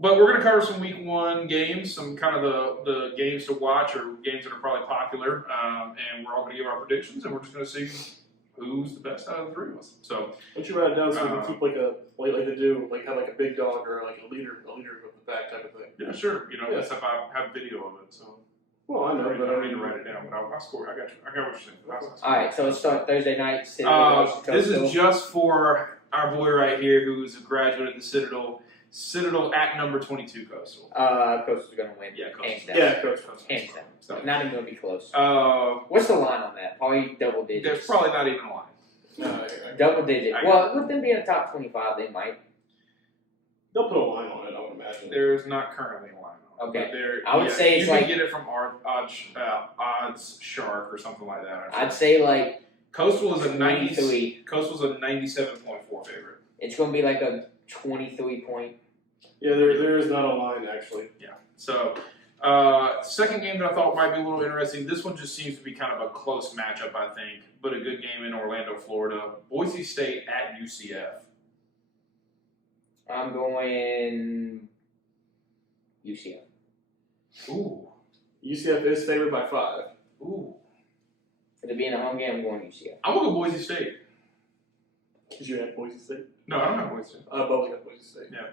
But we're going to cover some Week 1 games, some kind of the games to watch or games that are probably popular, and we're all going to give our predictions, and we're just going to see who's the best out of the three of us. So, why don't you write it down so we can keep like they do, like have like a big dog or like a leader of the pack type of thing. Yeah, sure. Except I have video of it, so. Well, I know, but I don't need to write it down, but I'll score. I got you. I got what you're saying. All right, so let's start Thursday night. This is just for our boy right here who's a graduate of the Citadel. Citadel at number 22 Coastal. Coastal's going to win. Yeah, Coastal. Hands down. Yeah, Coastal. Hands down. So, not even going to be close. What's the line on that? Probably double digits. There's probably not even a line. No, double digit. Well, with them being a top 25, they might. They'll put a line on it, I would imagine. There's not currently a line on it. Okay. There, I would say it's you like. can get it from Odds Shark or something like that. I'd say like. Coastal is a 93. Coastal's a 97.4 favorite. It's going to be like a 23 point. Yeah, there is not a line actually. Yeah. So, second game that I thought might be a little interesting. This one just seems to be kind of a close matchup, I think, but a good game in Orlando, Florida. Boise State at UCF. I'm going UCF. Ooh. UCF is favored by 5. Ooh. For it being a home game, I'm going UCF. I'm going to go Boise State. Did you have Boise State? No, I don't have Boise State. Both got Boise State. Yeah.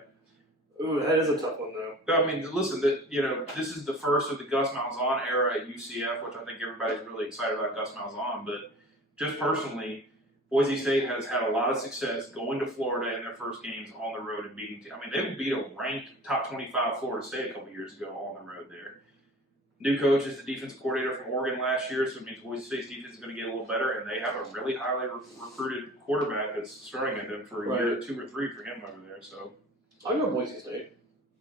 Ooh, that is a tough one though. I mean, listen, this is the first of the Gus Malzahn era at UCF, which I think everybody's really excited about Gus Malzahn. But just personally, Boise State has had a lot of success going to Florida in their first games on the road and beating. I mean, they beat a ranked top 25 Florida State a couple years ago on the road there. New coach is the defensive coordinator from Oregon last year, so it means Boise State's defense is going to get a little better, and they have a really highly recruited quarterback that's starting at them for a year, 2 or 3 for him over there. So. I'll go Boise State.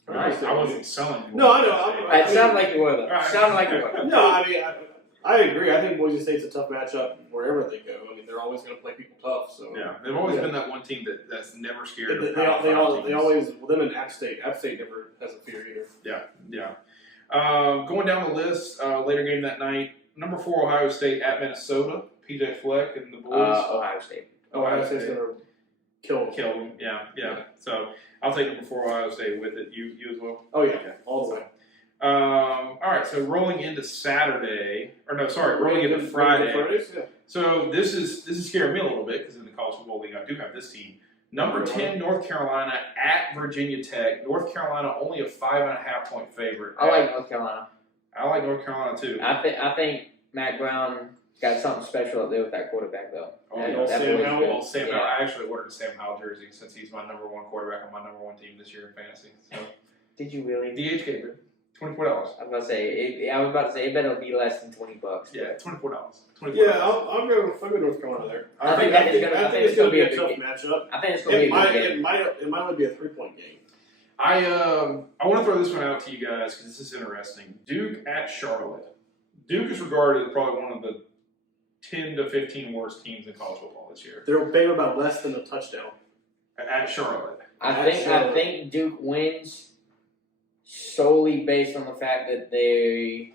I wasn't selling you. No, I know. It sounded like you were, though. Sounded like you were. No, I mean, I agree. I think Boise State's a tough matchup wherever they go. I mean, they're always going to play people tough. So yeah, they've always been that one team that's never scared. They always them and App State. App State never has a fear either. Yeah. Going down the list, later game that night, number 4 Ohio State at Minnesota. PJ Fleck and the boys. Ohio State. Ohio State's going to kill them. Yeah. So I'll take number 4 Ohio State with it. You as well? Oh yeah. All the way. All right, so rolling into rolling into Friday. Fridays, yeah. So this is scaring me a little bit because in the college football league I do have this team. Number 10 North Carolina at Virginia Tech. North Carolina only a 5.5 point favorite. I like North Carolina. I like North Carolina too. I think Matt Brown got something special up there with that quarterback though. Sam Howell. I actually ordered a Sam Howell jersey since he's my number 1 quarterback on my number 1 team this year in fantasy. So. Did you really? DH gave it $24. I was about to say it better be less than $20. Yeah, $24. Yeah, I'll go North Carolina there. I think it's going to be a tough matchup. I think it's going to be a good game. It might only be a 3-point game. I want to throw this one out to you guys because this is interesting. Duke at Charlotte. Duke is regarded as probably one of the 10 to 15 worst teams in college football this year. They're favored by less than a touchdown. At Charlotte. I think Duke wins solely based on the fact that they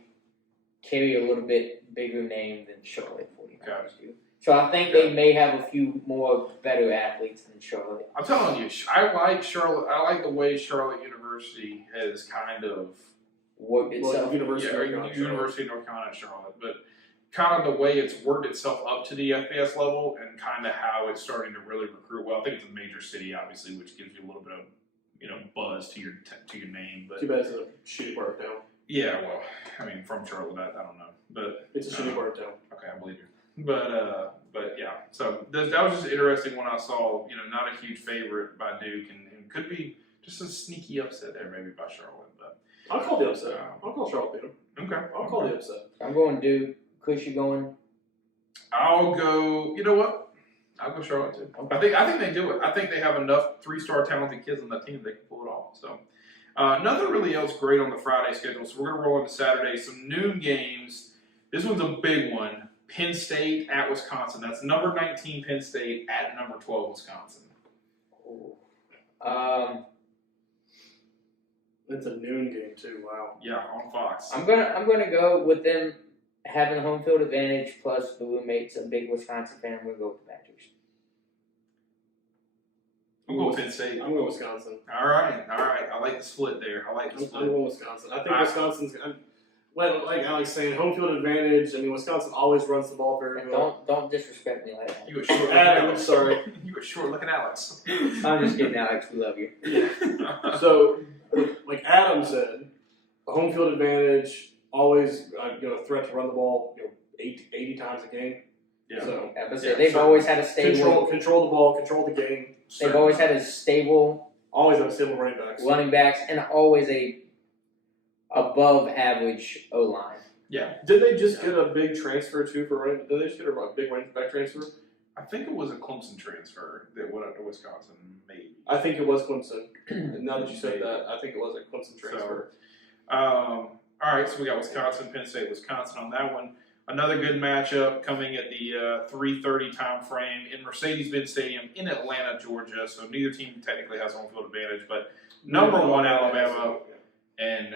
carry a little bit bigger name than Charlotte 49ers do. So I think they may have a few more better athletes than Charlotte. I'm telling you, I like Charlotte. I like the way Charlotte University has kind of worked itself. University of North Carolina, Charlotte, but kind of the way it's worked itself up to the FBS level and kind of how it's starting to really recruit well. I think it's a major city, obviously, which gives you a little bit of buzz to your name. But too bad it's a shitty part of town. Yeah, well, I mean, from Charlotte, I don't know, but it's a shitty part of town. Okay, I believe you. But yeah, so that was just interesting when I saw not a huge favorite by Duke and could be just a sneaky upset there maybe by Charlotte. But I'll call the upset. I'll call Charlotte beat them. Okay, I'll call the upset. I'm going Duke. Chris, you going? I'll go. You know what? I'll go Charlotte too. Okay. I think they do it. I think they have enough 3-star talented kids on that team that can pull it off. So nothing really else great on the Friday schedule. So we're gonna roll into Saturday. Some noon games. This one's a big one. Penn State at Wisconsin. That's number 19 Penn State at number 12 Wisconsin. It's a noon game too. Wow. Yeah, on Fox. I'm gonna go with them having home field advantage plus the roommate's a big Wisconsin fan. I'm gonna go with the Badgers. I'm going Penn State. I'm going Wisconsin. All right. I like the split there. I'm going Wisconsin. I think Wisconsin's. Well, like Alex saying, home field advantage. I mean, Wisconsin always runs the ball very well. Don't disrespect me like that. You a short Adam, sorry. You a short looking Alex. I'm just kidding, Alex. We love you. So, like Adam said, home field advantage, always threat to run the ball 80 times a game. Yeah. So they've always had a stable control the ball, control the game. They've always had a stable running backs, and always a above average O line. Yeah. Did they just get a big transfer too for running? Did they just get a big running back transfer? I think it was a Clemson transfer that went up to Wisconsin, maybe. I think it was Clemson. And now that you said that, I think it was a Clemson transfer. So, all right, so we got Wisconsin, Penn State, Wisconsin on that one. Another good matchup coming at the 3:30 time frame in Mercedes-Benz Stadium in Atlanta, Georgia. So neither team technically has home field advantage, but number one Alabama and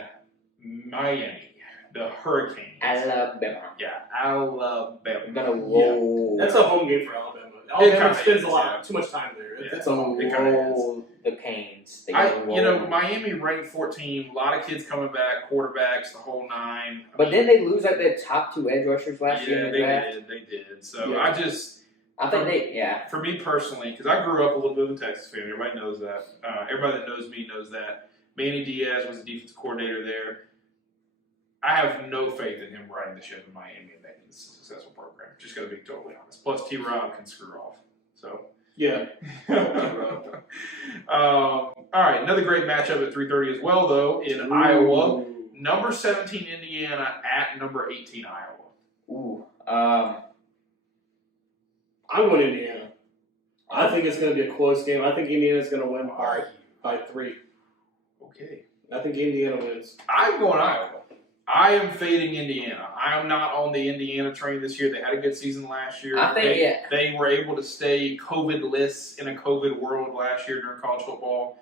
Miami, the Hurricanes. Alabama. Yeah, Alabama. I'm gonna roll. That's a home game for Alabama. Alabama spends too much time there. It's a home game. Roll the Canes. Miami ranked 14. A lot of kids coming back, quarterbacks, the whole nine. But then they lose like their top 2 edge rushers last year. Yeah, they did. So I think For me personally, because I grew up a little bit of a Texas fan. Everybody knows that. Everybody that knows me knows that. Manny Diaz was the defensive coordinator there. I have no faith in him riding the ship in Miami and making this a successful program. Just got to be totally honest. Plus, T-Rob can screw off. So yeah. All right, another great matchup at 3:30 as well, though, in Iowa. Number 17 Indiana at number 18 Iowa. I'm going Indiana. I think it's going to be a close game. I think Indiana's going to win by 3. Okay. I think Indiana wins. I'm going Iowa. I am fading Indiana. I am not on the Indiana train this year. They had a good season last year. I think they were able to stay COVID-less in a COVID world last year during college football.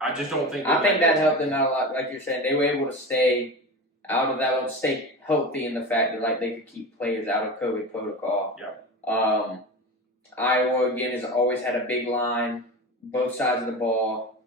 I just don't think. I think that helped them out a lot. Like you're saying, they were able to stay out of that one, stay healthy in the fact that they could keep players out of COVID protocol. Yeah. Iowa again has always had a big line, both sides of the ball.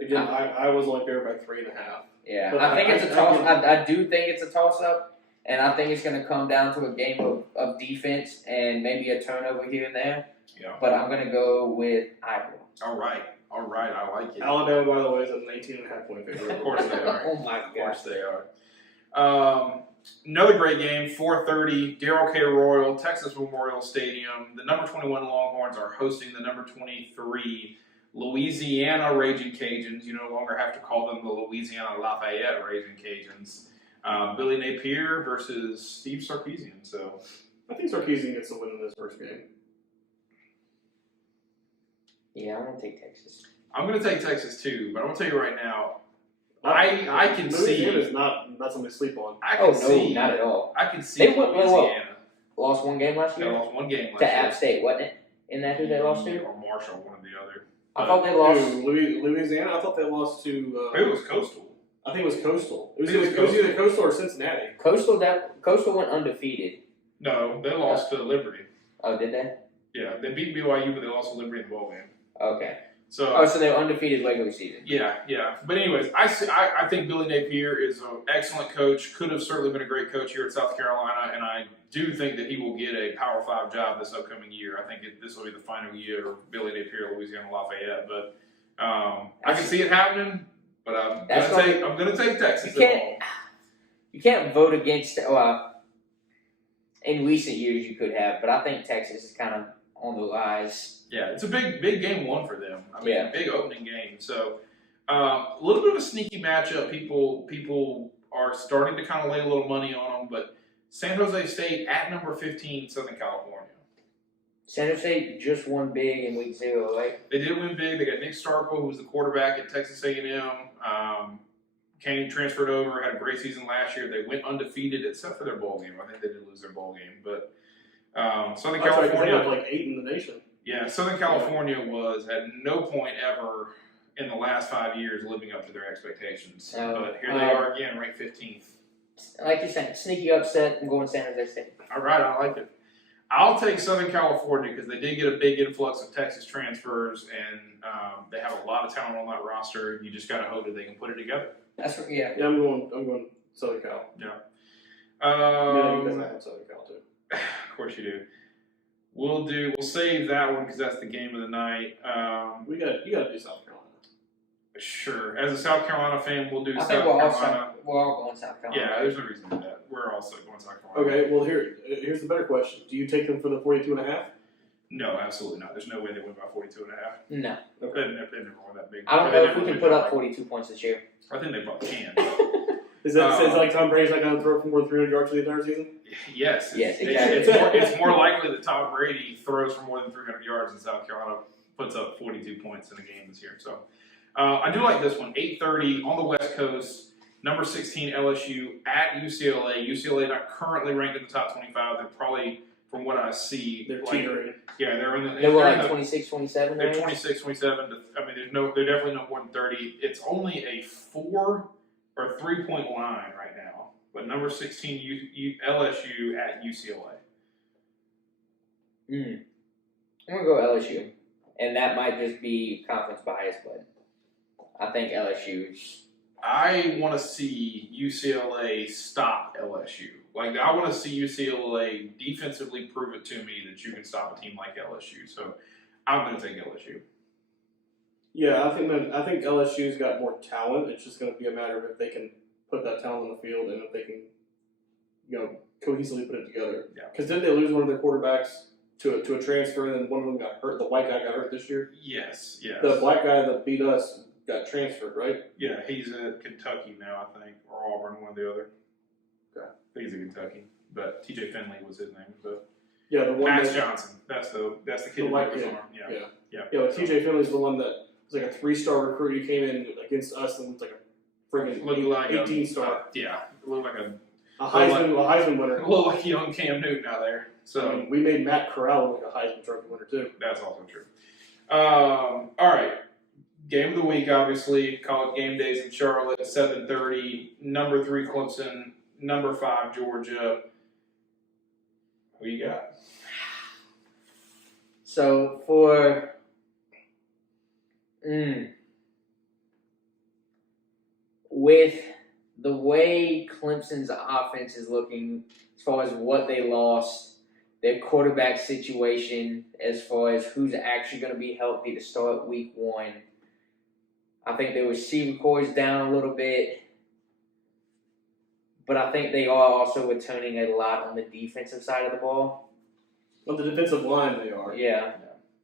Again, I was only favored by 3.5. Yeah, I think it's a toss. I do think it's a toss-up, and I think it's going to come down to a game of defense and maybe a turnover here and there. Yeah. But I'm going to go with Iowa. All right, I like it. Alabama, by the way, is a 19.5-point favorite. Of course they are. Oh my gosh. Of course they are. Another great game, 4:30, Darrell K. Royal, Texas Memorial Stadium. The number 21 Longhorns are hosting the number 23 Louisiana Raging Cajuns. You no longer have to call them the Louisiana Lafayette Raging Cajuns. Billy Napier versus Steve Sarkisian. So I think Sarkisian gets the win in this first game. Yeah, I'm going to take Texas. I'm going to take Texas too, but I'm going to tell you right now, I can see. Louisiana is not something to sleep on. Not at all. I can see Louisiana. Lost one game last year? They lost one game last to year. App State, wasn't it? Isn't that who they lost to? Or Marshall, one or the other. I thought they lost. Louisiana? I thought they lost to. Maybe it was Coastal. I think it was Coastal. It was Coastal. either Coastal or Cincinnati. Coastal went undefeated. No, they lost to Liberty. Oh, did they? Yeah, they beat BYU, but they lost to Liberty in the bowl game. Okay. So they were undefeated regular season. Yeah. But anyways, I think Billy Napier is an excellent coach. Could have certainly been a great coach here at South Carolina, and I do think that he will get a Power 5 job this upcoming year. I think this will be the final year of Billy Napier, Louisiana Lafayette. But I can see it happening. But I'm going to take Texas. You can't vote against. In recent years, you could have, but I think Texas is kind of on the rise. Yeah, it's a big game one for them. I mean, big opening game. So a little bit of a sneaky matchup. People are starting to kind of lay a little money on them, but San Jose State at number 15, Southern California. San Jose State just won big in week 0, right? They did win big. They got Nick Starkville, who was the quarterback at Texas A&M. Came transferred over, had a great season last year. They went undefeated except for their bowl game. I think they did lose their bowl game, but Southern California they had 8 in the nation. Yeah, Southern California was at no point ever in the last 5 years living up to their expectations. But here they are again, ranked 15th. Like you're saying, sneaky upset. I'm going San Jose State. All right, I like it. I'll take Southern California because they did get a big influx of Texas transfers, and they have a lot of talent on that roster. You just got to hope that they can put it together. That's what, yeah. Yeah, I'm going Southern Cal. Yeah. Because I have Southern Cal too. Of course you do. We'll save that one because that's the game of the night. You got to do South Carolina. Sure. As a South Carolina fan, we'll do I South think Carolina. we're all going South Carolina. Yeah, there's no reason to do that. We're also going South Carolina. Okay, well here's the better question. Do you take them for the 42.5? No, absolutely not. There's no way they win by 42.5. No. They never won that big. I don't know if we can put up 42 points this year. I think they probably can. Is that like Tom Brady's not going to throw for more than 300 yards for the entire season? Yes. Yes, exactly. It's more likely that Tom Brady throws for more than 300 yards and South Carolina puts up 42 points in a game this year. So I do like this one. 8:30 on the West Coast. Number 16 LSU at UCLA. UCLA not currently ranked in the top 25. They're probably, from what I see, They're teetering. Yeah, they're in the. They were like 26, 27. They're 26, 27. They're definitely no more than 30. It's only a 4 or 3 point line right now. But number 16 LSU at UCLA. I'm gonna go LSU, and that might just be conference bias, but I think LSU's. I want to see UCLA stop LSU. Like, I want to see UCLA defensively prove it to me that you can stop a team like LSU. So I'm going to take LSU. Yeah, I think LSU's got more talent. It's just going to be a matter of if they can put that talent on the field and if they can, cohesively put it together. Yeah. Because didn't they lose one of their quarterbacks to a transfer, and then one of them got hurt? The white guy got hurt this year. Yes. The black guy that beat us got transferred, right? Yeah, he's at Kentucky now, I think, or Auburn, one or the other. Okay. I think he's in Kentucky, but TJ Finley was his name. But yeah, the one Max Johnson. That's the kid who broke his arm. Yeah. But TJ Finley's the one that was like a 3-star recruit. He came in against us and was like a friggin' 18-star. Looked like a Heisman winner. Looked like a young Cam Newton out there. So we made Matt Corral look like a Heisman Trophy winner too. That's also true. All right. Game of the week, obviously. College game days in Charlotte, 7:30. Number 3 Clemson. Number 5 Georgia. Who you got? So for with the way Clemson's offense is looking, as far as what they lost, their quarterback situation, as far as who's actually going to be healthy to start week 1. I think their receiver core is down a little bit, but I think they are also returning a lot on the defensive side of the ball. On the defensive line, they are. Yeah.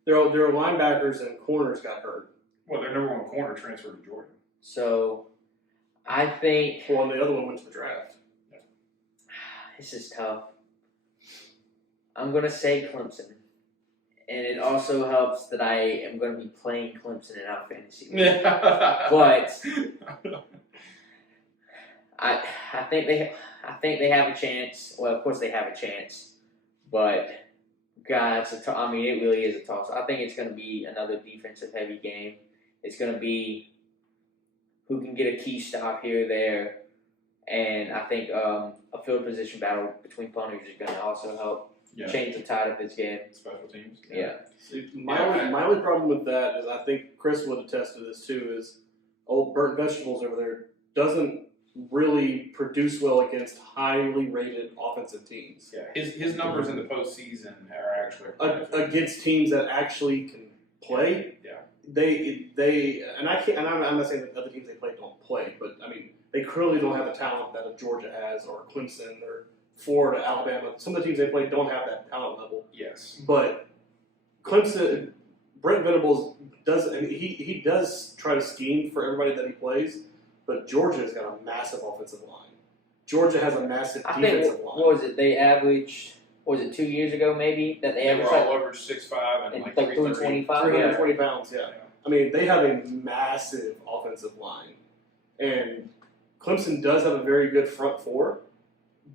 Their linebackers and corners got hurt. Well, their number 1 corner transferred to Georgia. So, I think... Well, and the other one went to the draft. Yeah. This is tough. I'm going to say Clemson. And it also helps that I am going to be playing Clemson in our fantasy league. But I think they have a chance. Well, of course they have a chance, but God, it really is a toss. I think it's going to be another defensive heavy game. It's going to be who can get a key stop here or there, and I think a field position battle between punters is going to also help. Yeah. Change the tide of this game. Special teams. Yeah. See, my only problem with that is I think Chris would attest to this too, is old burnt vegetables over there doesn't really produce well against highly rated offensive teams. Yeah. His numbers in the postseason are actually against teams that actually can play. Yeah. I'm not saying that other teams they play don't play, but I mean they clearly don't have the talent that a Georgia has or Clemson or Florida, Alabama. Some of the teams they play don't have that talent level. Yes. But Clemson, Brent Venables does. I mean, he does try to scheme for everybody that he plays, but Georgia's got a massive offensive line. Georgia has a massive defensive line. What was it? They averaged. What was it 2 years ago? Maybe that they averaged all over 6'5" and like 325. 320 pounds. Yeah. I mean, they have a massive offensive line, and Clemson does have a very good front four,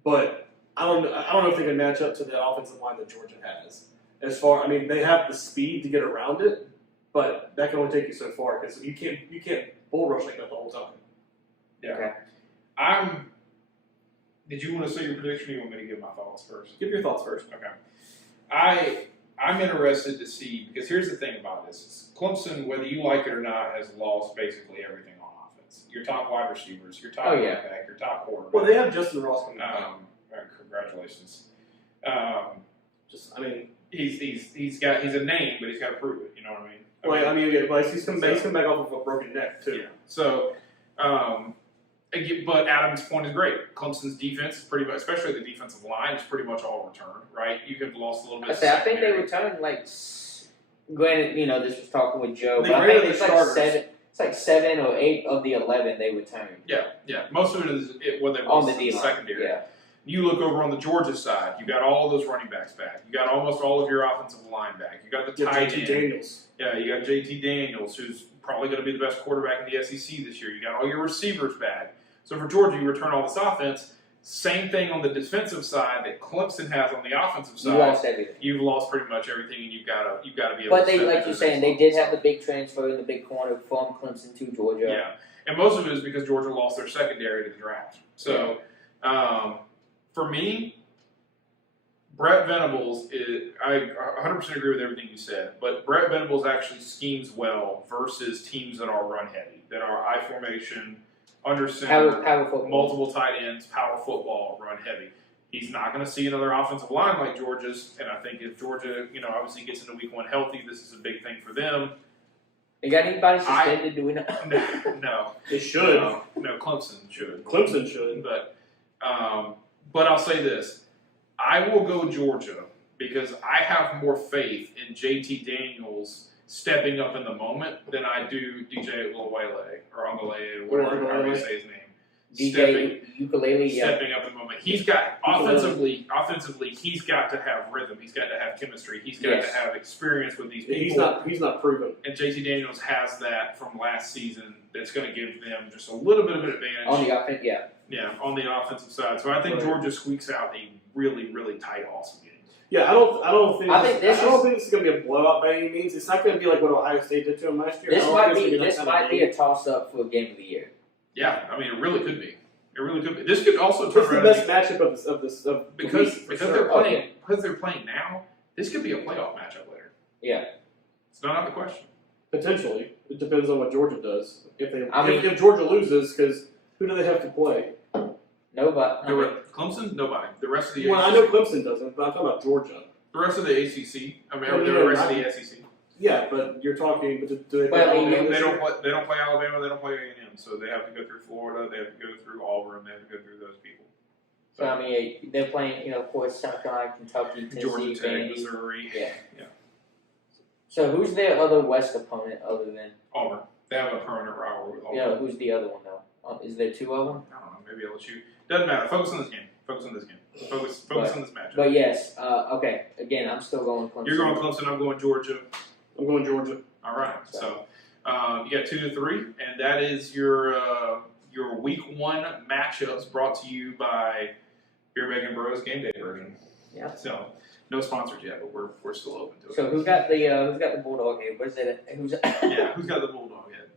but I don't know if they can match up to the offensive line that Georgia has. They have the speed to get around it, but that can only take you so far because you can't bull rush like that the whole time. Yeah. Okay. Did you want to say your prediction or you want me to give my thoughts first? Give your thoughts first. Okay. I'm interested to see, because here's the thing about this. Clemson, whether you like it or not, has lost basically everything on offense. Your top wide receivers, your top running back, your top quarterback. Well, they have Justin Ross coming back. Congratulations. He's a name, but he's got to prove it. You know what I mean? He's coming back off of a broken neck too. Yeah. So, but Adams' point is great. Clemson's defense is pretty much, especially the defensive line, is pretty much all returned, right? You have lost a little bit. I think they returned granted, this was talking with Joe, They but I think ran it's the like starters. 7 or 8 of the 11 they returned. Yeah. Most of it is what they On lost the in the secondary. Yeah. You look over on the Georgia side, you got all of those running backs back. You got almost all of your offensive line back. You got the tight end. Daniels. Yeah, you got JT Daniels, who's probably going to be the best quarterback in the SEC this year. You got all your receivers back. So for Georgia, you return all this offense. Same thing on the defensive side that Clemson has on the offensive side. You lost everything. You've lost pretty much everything, and you've got to be able. But to they, like you're saying, they did have the big transfer in the big corner from Clemson to Georgia. Yeah, and most of it is because Georgia lost their secondary to the draft. So, for me, Brett Venables I 100% agree with everything you said. But Brett Venables actually schemes well versus teams that are run heavy, that are I formation, under center, Power football. multiple tight ends, power football, run heavy. He's not going to see another offensive line like Georgia's, and I think if Georgia, obviously gets into week 1 healthy, this is a big thing for them. They got anybody suspended? Do we know? No. They should. No, Clemson should. Clemson should. But I'll say this. I will go Georgia because I have more faith in JT Daniels stepping up in the moment than I do DJ Ukulele or Ukulele, whatever you say his name. DJ Ukulele, stepping up in the moment. He's got offensively, he's got to have rhythm. He's got to have chemistry. He's got to have experience with these people. He's not proven. And JT Daniels has that from last season. That's going to give them just a little bit of an advantage on the offense. Yeah, on the offensive side. So I think Georgia squeaks out a really, really tight, awesome game. Yeah, I don't think this is going to be a blowout by any means. It's not going to be like what Ohio State did to them last year. This might be a toss-up for game of the year. Yeah, I mean, it really could be. It really could be. This could also turn around. It's the best matchup of because they're playing now. This could be a playoff matchup later. Yeah, it's not out of the question. Potentially, it depends on what Georgia does. If Georgia loses, because who do they have to play? Nobody. Clemson, nobody. The rest of the ACC. I know Clemson doesn't, but I'm talking about Georgia. The rest of the ACC. The rest of the SEC. Yeah, but you're talking. But do they play Alabama? They don't play Alabama. They don't play A&M. So they have to go through Florida. They have to go through Auburn. They have to go through those people. So I mean, they're playing. Of course, South Carolina, Kentucky, Tennessee, Georgia Tech, Vandy. Missouri. Yeah. So who's their other West opponent other than Auburn? They have a permanent rivalry with Auburn. Who's the other one though? Is there 2 of them? I don't know. Maybe I'll let you. Doesn't matter. Focus on this game. Focus on this matchup. But yes, okay. Again, I'm still going Clemson. You're going Clemson. I'm going Georgia. I'm going Georgia. All right. So you got 2 to 3, and that is your week 1 matchups brought to you by Beer Bag and Bros Game Day version. Yeah. So no sponsors yet, but we're still open to it. So who's got the Bulldog here? Where's it? Who's got the Bulldog head?